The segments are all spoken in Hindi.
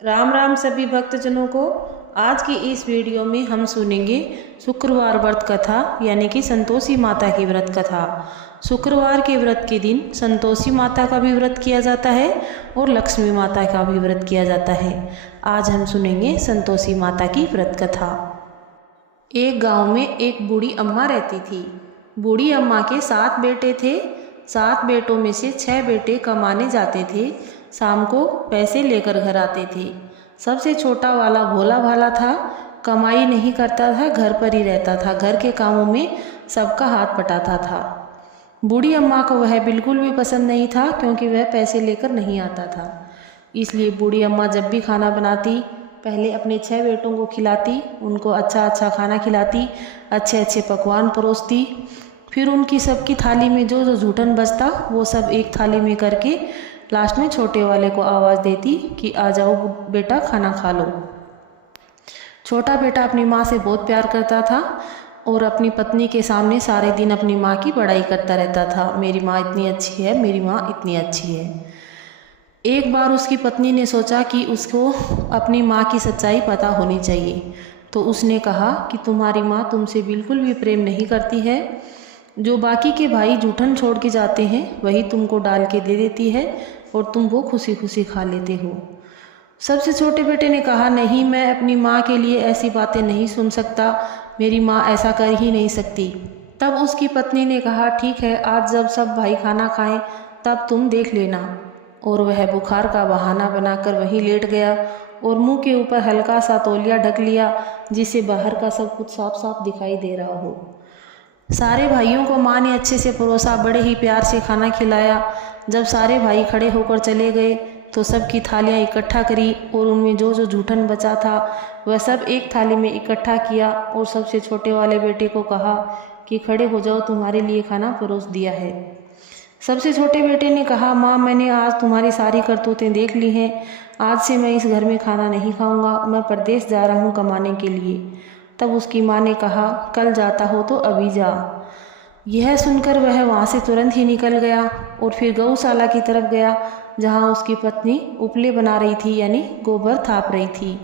राम राम सभी भक्तजनों को। आज की इस वीडियो में हम सुनेंगे शुक्रवार व्रत कथा यानी कि संतोषी माता की व्रत कथा। शुक्रवार के व्रत के दिन संतोषी माता का भी व्रत किया जाता है और लक्ष्मी माता का भी व्रत किया जाता है। आज हम सुनेंगे संतोषी माता की व्रत कथा। एक गांव में एक बूढ़ी अम्मा रहती थी। बूढ़ी अम्मा के 7 बेटे थे। 7 बेटों में से 6 बेटे कमाने जाते थे, शाम को पैसे लेकर घर आते थे। सबसे छोटा वाला भोला भाला था, कमाई नहीं करता था, घर पर ही रहता था, घर के कामों में सबका हाथ बटाता था। बूढ़ी अम्मा को वह बिल्कुल भी पसंद नहीं था क्योंकि वह पैसे लेकर नहीं आता था। इसलिए बूढ़ी अम्मा जब भी खाना बनाती पहले अपने 6 बेटों को खिलाती, उनको अच्छा अच्छा खाना खिलाती, अच्छे अच्छे पकवान परोसती। फिर उनकी सबकी थाली में जो जो जूठन बचता वो सब एक थाली में करके लास्ट में छोटे वाले को आवाज़ देती कि आ जाओ बेटा खाना खा लो। छोटा बेटा अपनी माँ से बहुत प्यार करता था और अपनी पत्नी के सामने सारे दिन अपनी माँ की बड़ाई करता रहता था, मेरी माँ इतनी अच्छी है, मेरी माँ इतनी अच्छी है। एक बार उसकी पत्नी ने सोचा कि उसको अपनी माँ की सच्चाई पता होनी चाहिए, तो उसने कहा कि तुम्हारी माँ तुमसे बिल्कुल भी प्रेम नहीं करती है। जो बाकी के भाई जूठन छोड़ के जाते हैं वही तुमको डाल के दे देती है और तुम वो खुशी खुशी खा लेते हो। सबसे छोटे बेटे ने कहा, नहीं, मैं अपनी माँ के लिए ऐसी बातें नहीं सुन सकता, मेरी माँ ऐसा कर ही नहीं सकती। तब उसकी पत्नी ने कहा, ठीक है, आज जब सब भाई खाना खाएं तब तुम देख लेना। और वह बुखार का बहाना बनाकर वहीं लेट गया और मुंह के ऊपर हल्का सा तौलिया ढक लिया जिससे बाहर का सब कुछ साफ साफ दिखाई दे रहा हो। सारे भाइयों को माँ ने अच्छे से परोसा, बड़े ही प्यार से खाना खिलाया। जब सारे भाई खड़े होकर चले गए तो सबकी थालियाँ इकट्ठा करी और उनमें जो जो जूठन बचा था वह सब एक थाली में इकट्ठा किया और सबसे छोटे वाले बेटे को कहा कि खड़े हो जाओ, तुम्हारे लिए खाना परोस दिया है। सबसे छोटे बेटे ने कहा, माँ, मैंने आज तुम्हारी सारी करतूतें देख ली हैं, आज से मैं इस घर में खाना नहीं खाऊंगा, मैं परदेश जा रहा हूँ कमाने के लिए। तब उसकी माँ ने कहा, कल जाता हो तो अभी जा। यह सुनकर वह वहाँ से तुरंत ही निकल गया और फिर गौशाला की तरफ गया जहाँ उसकी पत्नी उपले बना रही थी यानी गोबर थाप रही थी।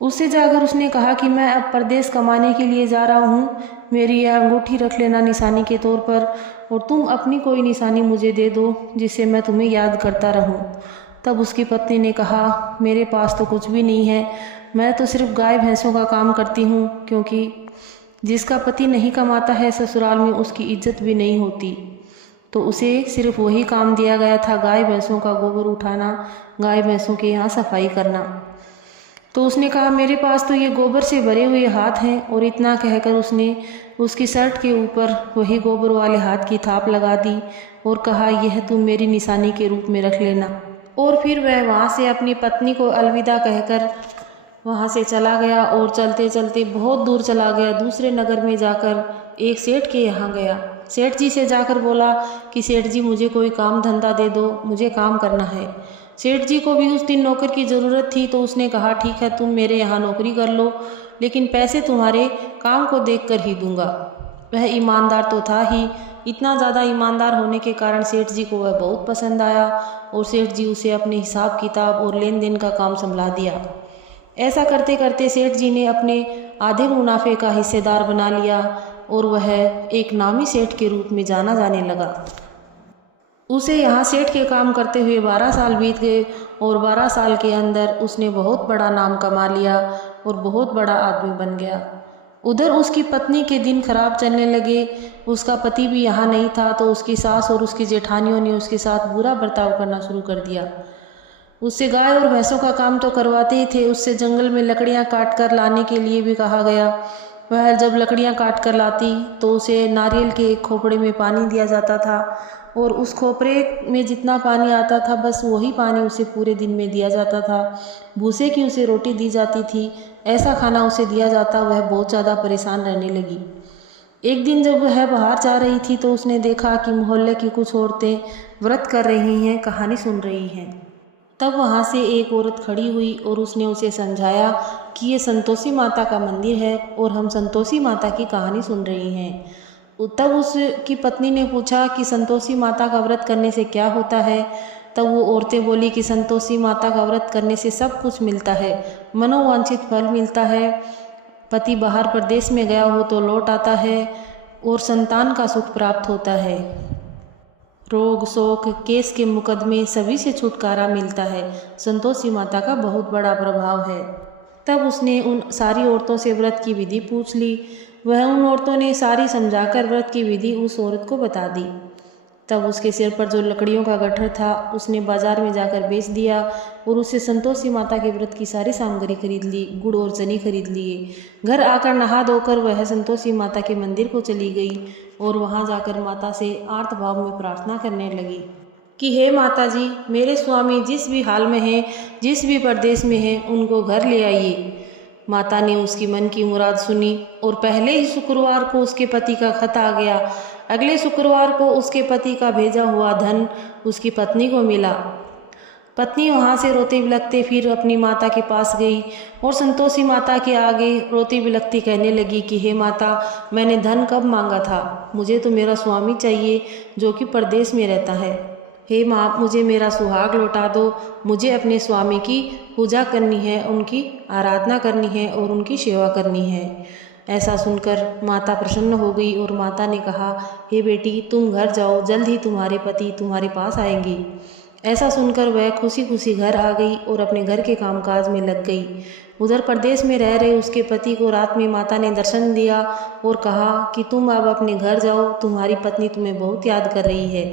उससे जाकर उसने कहा कि मैं अब परदेश कमाने के लिए जा रहा हूँ, मेरी यह अंगूठी रख लेना निशानी के तौर पर और तुम अपनी कोई निशानी मुझे दे दो जिससे मैं तुम्हें याद करता रहूँ। तब उसकी पत्नी ने कहा, मेरे पास तो कुछ भी नहीं है, मैं तो सिर्फ गाय भैंसों का काम करती हूँ, क्योंकि जिसका पति नहीं कमाता है ससुराल में उसकी इज्जत भी नहीं होती। तो उसे सिर्फ वही काम दिया गया था, गाय भैंसों का गोबर उठाना, गाय भैंसों के यहाँ सफाई करना। तो उसने कहा, मेरे पास तो ये गोबर से भरे हुए हाथ हैं। और इतना कहकर उसने उसकी शर्ट के ऊपर वही गोबर वाले हाथ की थाप लगा दी और कहा, यह तुम मेरी निशानी के रूप में रख लेना। और फिर वह वहाँ से अपनी पत्नी को अलविदा कहकर वहाँ से चला गया और चलते चलते बहुत दूर चला गया। दूसरे नगर में जाकर एक सेठ के यहाँ गया। सेठ जी से जाकर बोला कि सेठ जी, मुझे कोई काम धंधा दे दो, मुझे काम करना है। सेठ जी को भी उस दिन नौकर की ज़रूरत थी, तो उसने कहा, ठीक है, तुम मेरे यहाँ नौकरी कर लो, लेकिन पैसे तुम्हारे काम को देख कर ही दूंगा। वह ईमानदार तो था ही, इतना ज़्यादा ईमानदार होने के कारण सेठ जी को वह बहुत पसंद आया और सेठ जी उसे अपने हिसाब किताब और लेन देन का काम संभला दिया। ऐसा करते करते सेठ जी ने अपने आधे मुनाफे का हिस्सेदार बना लिया और वह एक नामी सेठ के रूप में जाना जाने लगा। उसे यहाँ सेठ के काम करते हुए 12 साल बीत गए और 12 साल के अंदर उसने बहुत बड़ा नाम कमा लिया और बहुत बड़ा आदमी बन गया। उधर उसकी पत्नी के दिन खराब चलने लगे। उसका पति भी यहाँ नहीं था, तो उसकी सास और उसकी जेठानियों ने उसके साथ बुरा बर्ताव करना शुरू कर दिया। उससे गाय और भैंसों का काम तो करवाते ही थे, उससे जंगल में लकड़ियाँ काट कर लाने के लिए भी कहा गया। वह जब लकड़ियाँ काट कर लाती तो उसे नारियल के एक खोपड़े में पानी दिया जाता था और उस खोपड़े में जितना पानी आता था बस वही पानी उसे पूरे दिन में दिया जाता था। भूसे की उसे रोटी दी जाती थी, ऐसा खाना उसे दिया जाता। वह बहुत ज़्यादा परेशान रहने लगी। एक दिन जब वह बाहर जा रही थी तो उसने देखा कि मोहल्ले की कुछ औरतें व्रत कर रही हैं, कहानी सुन रही हैं। तब वहाँ से एक औरत खड़ी हुई और उसने उसे समझाया कि ये संतोषी माता का मंदिर है और हम संतोषी माता की कहानी सुन रही हैं। तब उसकी पत्नी ने पूछा कि संतोषी माता का व्रत करने से क्या होता है। तब वो औरतें बोली कि संतोषी माता का व्रत करने से सब कुछ मिलता है, मनोवांछित फल मिलता है, पति बाहर प्रदेश में गया हो तो लौट आता है और संतान का सुख प्राप्त होता है, रोग शोक केस के मुकदमे सभी से छुटकारा मिलता है। संतोषी माता का बहुत बड़ा प्रभाव है। तब उसने उन सारी औरतों से व्रत की विधि पूछ ली। वह उन औरतों ने सारी समझाकर व्रत की विधि उस औरत को बता दी। तब उसके सिर पर जो लकड़ियों का गट्ठर था उसने बाजार में जाकर बेच दिया और उससे संतोषी माता के व्रत की सारी सामग्री खरीद ली, गुड़ और चनी खरीद लिए। घर आकर नहा धोकर वह संतोषी माता के मंदिर को चली गई और वहां जाकर माता से आर्त भाव में प्रार्थना करने लगी कि हे माता जी, मेरे स्वामी जिस भी हाल में हैं, जिस भी प्रदेश में हैं, उनको घर ले आइए। माता ने उसकी मन की मुराद सुनी और पहले ही शुक्रवार को उसके पति का खत आ गया। अगले शुक्रवार को उसके पति का भेजा हुआ धन उसकी पत्नी को मिला। पत्नी वहाँ से रोते बिलखते फिर अपनी माता के पास गई और संतोषी माता के आगे रोती बिलखती कहने लगी कि हे माता, मैंने धन कब मांगा था? मुझे तो मेरा स्वामी चाहिए जो कि परदेश में रहता है। हे माँ, मुझे मेरा सुहाग लौटा दो। मुझे अपने स्वामी की पूजा करनी है, उनकी आराधना करनी है और उनकी सेवा करनी है। ऐसा सुनकर माता प्रसन्न हो गई और माता ने कहा, हे बेटी, तुम घर जाओ, जल्द ही तुम्हारे पति तुम्हारे पास आएंगे। ऐसा सुनकर वह खुशी खुशी घर आ गई और अपने घर के कामकाज में लग गई। उधर प्रदेश में रह रहे उसके पति को रात में माता ने दर्शन दिया और कहा कि तुम अब अपने घर जाओ, तुम्हारी पत्नी तुम्हें बहुत याद कर रही है।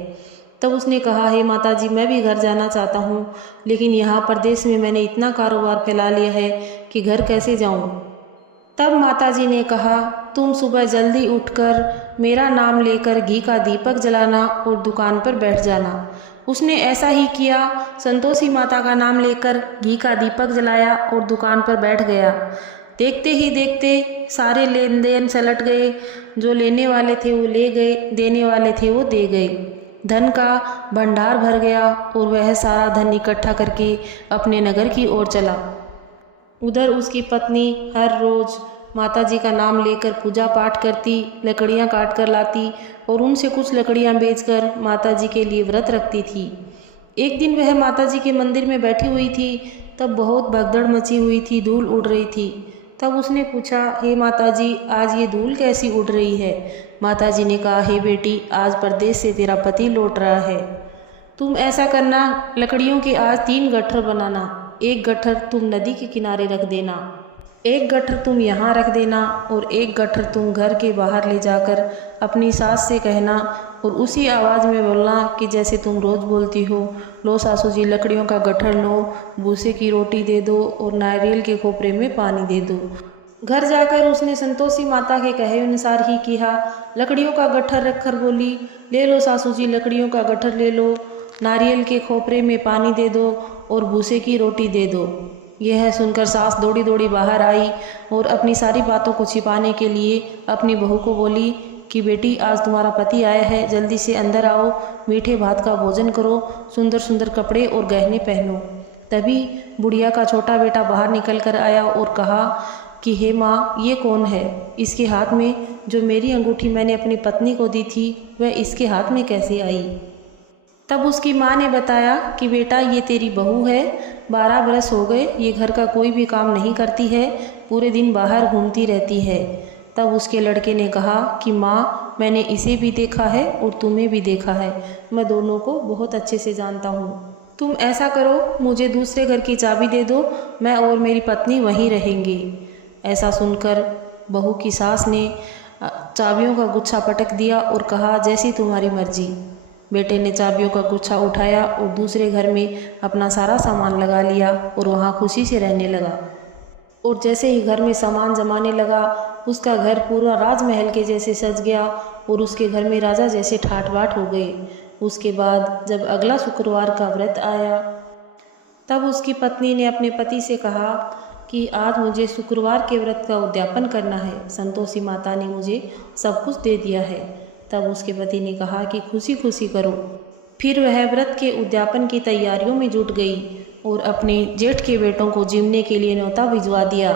तब उसने कहा, हे माता जी, मैं भी घर जाना चाहता हूँ, लेकिन यहाँ प्रदेश में मैंने इतना कारोबार फैला लिया है कि घर कैसे जाऊँ। तब माता जी ने कहा, तुम सुबह जल्दी उठकर मेरा नाम लेकर घी का दीपक जलाना और दुकान पर बैठ जाना। उसने ऐसा ही किया। संतोषी माता का नाम लेकर घी का दीपक जलाया और दुकान पर बैठ गया। देखते ही देखते सारे लेन देन सलट गए। जो लेने वाले थे वो ले गए, देने वाले थे वो दे गए। धन का भंडार भर गया और वह सारा धन इकट्ठा करके अपने नगर की ओर चला। उधर उसकी पत्नी हर रोज़ माता जी का नाम लेकर पूजा पाठ करती, लकड़ियाँ काट कर लाती और उनसे कुछ लकड़ियाँ बेचकर माता जी के लिए व्रत रखती थी। एक दिन वह माता जी के मंदिर में बैठी हुई थी, तब बहुत भगदड़ मची हुई थी, धूल उड़ रही थी। तब उसने पूछा, हे माता जी, आज ये धूल कैसी उड़ रही है? माता जी ने कहा, हे बेटी, आज परदेश से तेरा पति लौट रहा है। तुम ऐसा करना, लकड़ियों के आज 3 गट्ठर बनाना। एक गट्ठर तुम नदी के किनारे रख देना, एक गट्ठर तुम यहाँ रख देना और एक गट्ठर तुम घर के बाहर ले जाकर अपनी सास से कहना और उसी आवाज़ में बोलना कि जैसे तुम रोज़ बोलती हो, लो सासू जी, लकड़ियों का गट्ठर लो, भूसे की रोटी दे दो और नारियल के खोपरे में पानी दे दो। घर जाकर उसने संतोषी माता के कहे अनुसार ही किया। लकड़ियों का गट्ठर रखकर बोली, ले लो सासू जी, लकड़ियों का गट्ठर ले लो, नारियल के खोपरे में पानी दे दो और भूसे की रोटी दे दो। यह सुनकर सास दौड़ी दौड़ी बाहर आई और अपनी सारी बातों को छिपाने के लिए अपनी बहू को बोली कि बेटी, आज तुम्हारा पति आया है, जल्दी से अंदर आओ, मीठे भात का भोजन करो, सुंदर सुंदर कपड़े और गहने पहनो। तभी बुढ़िया का छोटा बेटा बाहर निकल कर आया और कहा कि हे माँ, ये कौन है? इसके हाथ में जो मेरी अंगूठी मैंने अपनी पत्नी को दी थी वह इसके हाथ में कैसे आई? तब उसकी माँ ने बताया कि बेटा, ये तेरी बहू है, 12 बरस हो गए, ये घर का कोई भी काम नहीं करती है, पूरे दिन बाहर घूमती रहती है। तब उसके लड़के ने कहा कि माँ, मैंने इसे भी देखा है और तुम्हें भी देखा है, मैं दोनों को बहुत अच्छे से जानता हूँ। तुम ऐसा करो, मुझे दूसरे घर की चाबी दे दो, मैं और मेरी पत्नी वहीं रहेंगे। ऐसा सुनकर बहू की सास ने चाबियों का गुच्छा पटक दिया और कहा, जैसी तुम्हारी मर्जी। बेटे ने चाबियों का गुच्छा उठाया और दूसरे घर में अपना सारा सामान लगा लिया और वहाँ खुशी से रहने लगा। और जैसे ही घर में सामान जमाने लगा, उसका घर पूरा राजमहल के जैसे सज गया और उसके घर में राजा जैसे ठाट बाट हो गए। उसके बाद जब अगला शुक्रवार का व्रत आया, तब उसकी पत्नी ने अपने पति से कहा कि आज मुझे शुक्रवार के व्रत का उद्यापन करना है, संतोषी माता ने मुझे सब कुछ दे दिया है। तब उसके पति ने कहा कि खुशी खुशी करो। फिर वह व्रत के उद्यापन की तैयारियों में जुट गई और अपने जेठ के बेटों को जिमने के लिए न्योता भिजवा दिया।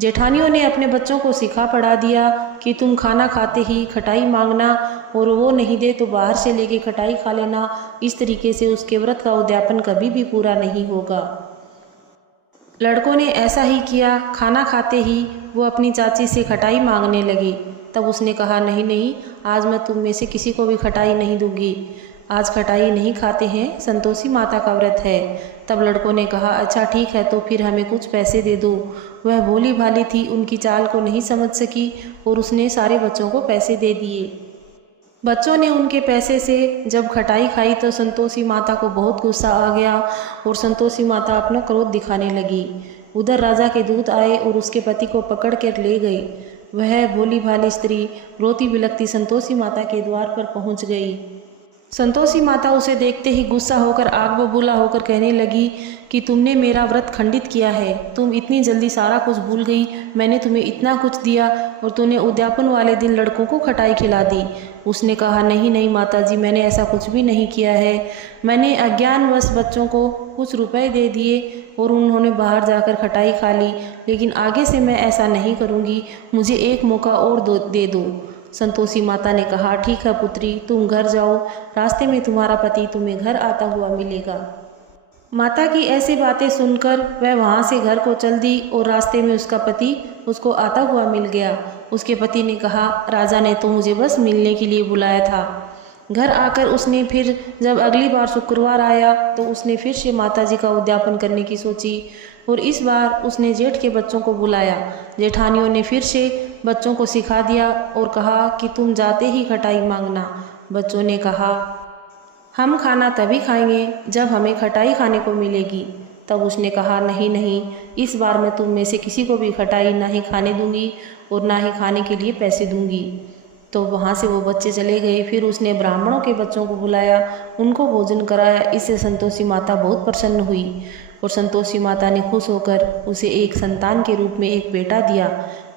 जेठानियों ने अपने बच्चों को सिखा पढ़ा दिया कि तुम खाना खाते ही खटाई मांगना, और वो नहीं दे तो बाहर से लेके खटाई खा लेना। इस तरीके से उसके व्रत का उद्यापन कभी भी पूरा नहीं होगा। लड़कों ने ऐसा ही किया। खाना खाते ही वो अपनी चाची से खटाई मांगने लगे। तब उसने कहा, नहीं नहीं, आज मैं तुम में से किसी को भी खटाई नहीं दूंगी। आज खटाई नहीं खाते हैं, संतोषी माता का व्रत है। तब लड़कों ने कहा, अच्छा ठीक है, तो फिर हमें कुछ पैसे दे दो। वह भोली भाली थी, उनकी चाल को नहीं समझ सकी और उसने सारे बच्चों को पैसे दे दिए। बच्चों ने उनके पैसे से जब खटाई खाई तो संतोषी माता को बहुत गुस्सा आ गया और संतोषी माता अपना क्रोध दिखाने लगी। उधर राजा के दूत आए और उसके पति को पकड़ कर ले गए। वह भोली भाली स्त्री रोती बिलखती संतोषी माता के द्वार पर पहुंच गई। संतोषी माता उसे देखते ही गुस्सा होकर आग बबूला होकर कहने लगी कि तुमने मेरा व्रत खंडित किया है। तुम इतनी जल्दी सारा कुछ भूल गई। मैंने तुम्हें इतना कुछ दिया और तूने उद्यापन वाले दिन लड़कों को खटाई खिला दी। उसने कहा, नहीं नहीं माता जी, मैंने ऐसा कुछ भी नहीं किया है। मैंने अज्ञानवश बच्चों को कुछ रुपए दे दिए और उन्होंने बाहर जाकर खटाई खा ली, लेकिन आगे से मैं ऐसा नहीं करूँगी। मुझे एक मौका और दे दो। संतोषी माता ने कहा, ठीक है पुत्री, तुम घर जाओ, रास्ते में तुम्हारा पति तुम्हें घर आता हुआ मिलेगा। माता की ऐसी बातें सुनकर वह वहाँ से घर को चल दी और रास्ते में उसका पति उसको आता हुआ मिल गया। उसके पति ने कहा, राजा ने तो मुझे बस मिलने के लिए बुलाया था। घर आकर उसने फिर जब अगली बार शुक्रवार आया तो उसने फिर से माता जी का उद्यापन करने की सोची और इस बार उसने जेठ के बच्चों को बुलाया। जेठानियों ने फिर से बच्चों को सिखा दिया और कहा कि तुम जाते ही खटाई मांगना। बच्चों ने कहा, हम खाना तभी खाएंगे जब हमें खटाई खाने को मिलेगी। तब उसने कहा, नहीं नहीं, इस बार मैं तुम में से किसी को भी खटाई ना ही खाने दूंगी और ना ही खाने के लिए पैसे दूंगी। तो वहाँ से वो बच्चे चले गए। फिर उसने ब्राह्मणों के बच्चों को बुलाया, उनको भोजन कराया। इससे संतोषी माता बहुत प्रसन्न हुई और संतोषी माता ने खुश होकर उसे एक संतान के रूप में एक बेटा दिया।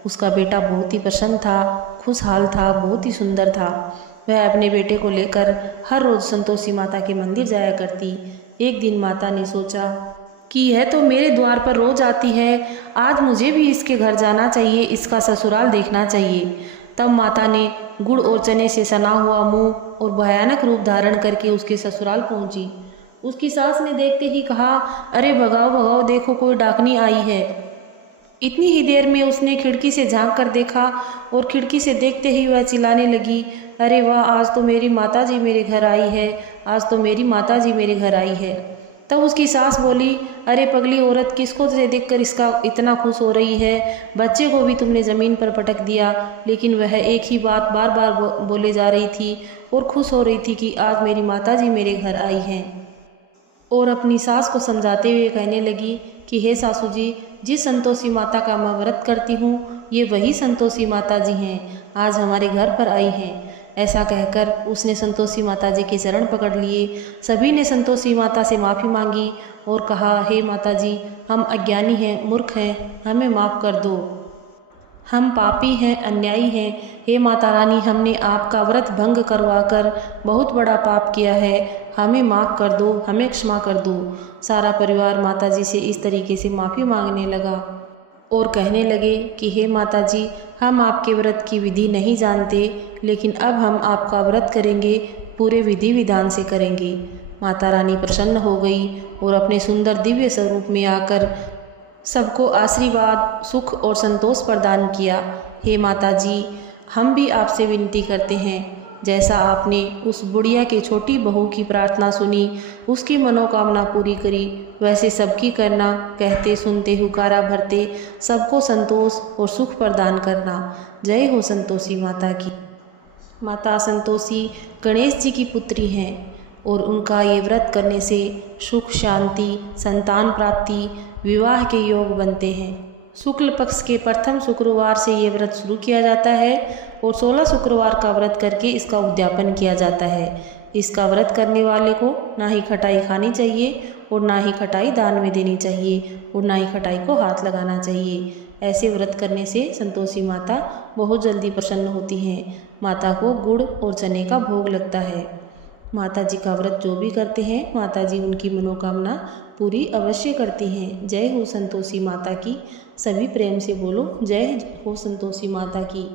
उसका बेटा बहुत ही प्रसन्न था, खुशहाल था, बहुत ही सुंदर था। वह अपने बेटे को लेकर हर रोज़ संतोषी माता के मंदिर जाया करती। एक दिन माता ने सोचा कि यह तो मेरे द्वार पर रोज आती है, आज मुझे भी इसके घर जाना चाहिए, इसका ससुराल देखना चाहिए। तब माता ने गुड़ और चने से सना हुआ मुंह और भयानक रूप धारण करके उसके ससुराल पहुंची। उसकी सास ने देखते ही कहा, अरे भगाओ भगाओ, देखो कोई डाकनी आई है। इतनी ही देर में उसने खिड़की से झांक कर देखा और खिड़की से देखते ही वह चिल्लाने लगी, अरे वाह, आज तो मेरी माता जी मेरे घर आई है, आज तो मेरी माता जी मेरे घर आई है। तब उसकी सास बोली, अरे पगली औरत, किसको तुझे देखकर इसका इतना खुश हो रही है? बच्चे को भी तुमने ज़मीन पर पटक दिया। लेकिन वह एक ही बात बार बार बोले जा रही थी और खुश हो रही थी कि आज मेरी माता जी मेरे घर आई हैं। और अपनी सास को समझाते हुए कहने लगी कि हे सासू जी, जिस संतोषी माता का मैं व्रत करती हूँ, ये वही संतोषी माता जी हैं, आज हमारे घर पर आई हैं। ऐसा कहकर उसने संतोषी माता जी के चरण पकड़ लिए। सभी ने संतोषी माता से माफ़ी मांगी और कहा, हे माता जी, हम अज्ञानी हैं, मूर्ख हैं, हमें माफ़ कर दो, हम पापी हैं, अन्यायी हैं। हे माता रानी, हमने आपका व्रत भंग करवाकर बहुत बड़ा पाप किया है, हमें माफ़ कर दो, हमें क्षमा कर दो। सारा परिवार माता जी से इस तरीके से माफ़ी मांगने लगा और कहने लगे कि हे माता जी, हम आपके व्रत की विधि नहीं जानते, लेकिन अब हम आपका व्रत करेंगे, पूरे विधि विधान से करेंगे। माता रानी प्रसन्न हो गई और अपने सुंदर दिव्य स्वरूप में आकर सबको आशीर्वाद, सुख और संतोष प्रदान किया। हे माता जी, हम भी आपसे विनती करते हैं, जैसा आपने उस बुढ़िया के छोटी बहू की प्रार्थना सुनी, उसकी मनोकामना पूरी करी, वैसे सबकी करना, कहते सुनते हुकारा भरते सबको संतोष और सुख प्रदान करना। जय हो संतोषी माता की। माता संतोषी गणेश जी की पुत्री हैं और उनका ये व्रत करने से सुख, शांति, संतान प्राप्ति, विवाह के योग बनते हैं। शुक्ल पक्ष के प्रथम शुक्रवार से ये व्रत शुरू किया जाता है और 16 शुक्रवार का व्रत करके इसका उद्यापन किया जाता है। इसका व्रत करने वाले को ना ही खटाई खानी चाहिए और ना ही खटाई दान में देनी चाहिए और ना ही खटाई को हाथ लगाना चाहिए। ऐसे व्रत करने से संतोषी माता बहुत जल्दी प्रसन्न होती हैं। माता को गुड़ और चने का भोग लगता है। माता जी का व्रत जो भी करते हैं माता जी उनकी मनोकामना पूरी अवश्य करती हैं। जय हो संतोषी माता की। सभी प्रेम से बोलो जय हो संतोषी माता की।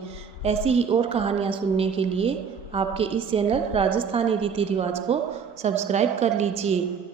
ऐसी ही और कहानियाँ सुनने के लिए आपके इस चैनल राजस्थानी रीति रिवाज को सब्सक्राइब कर लीजिए।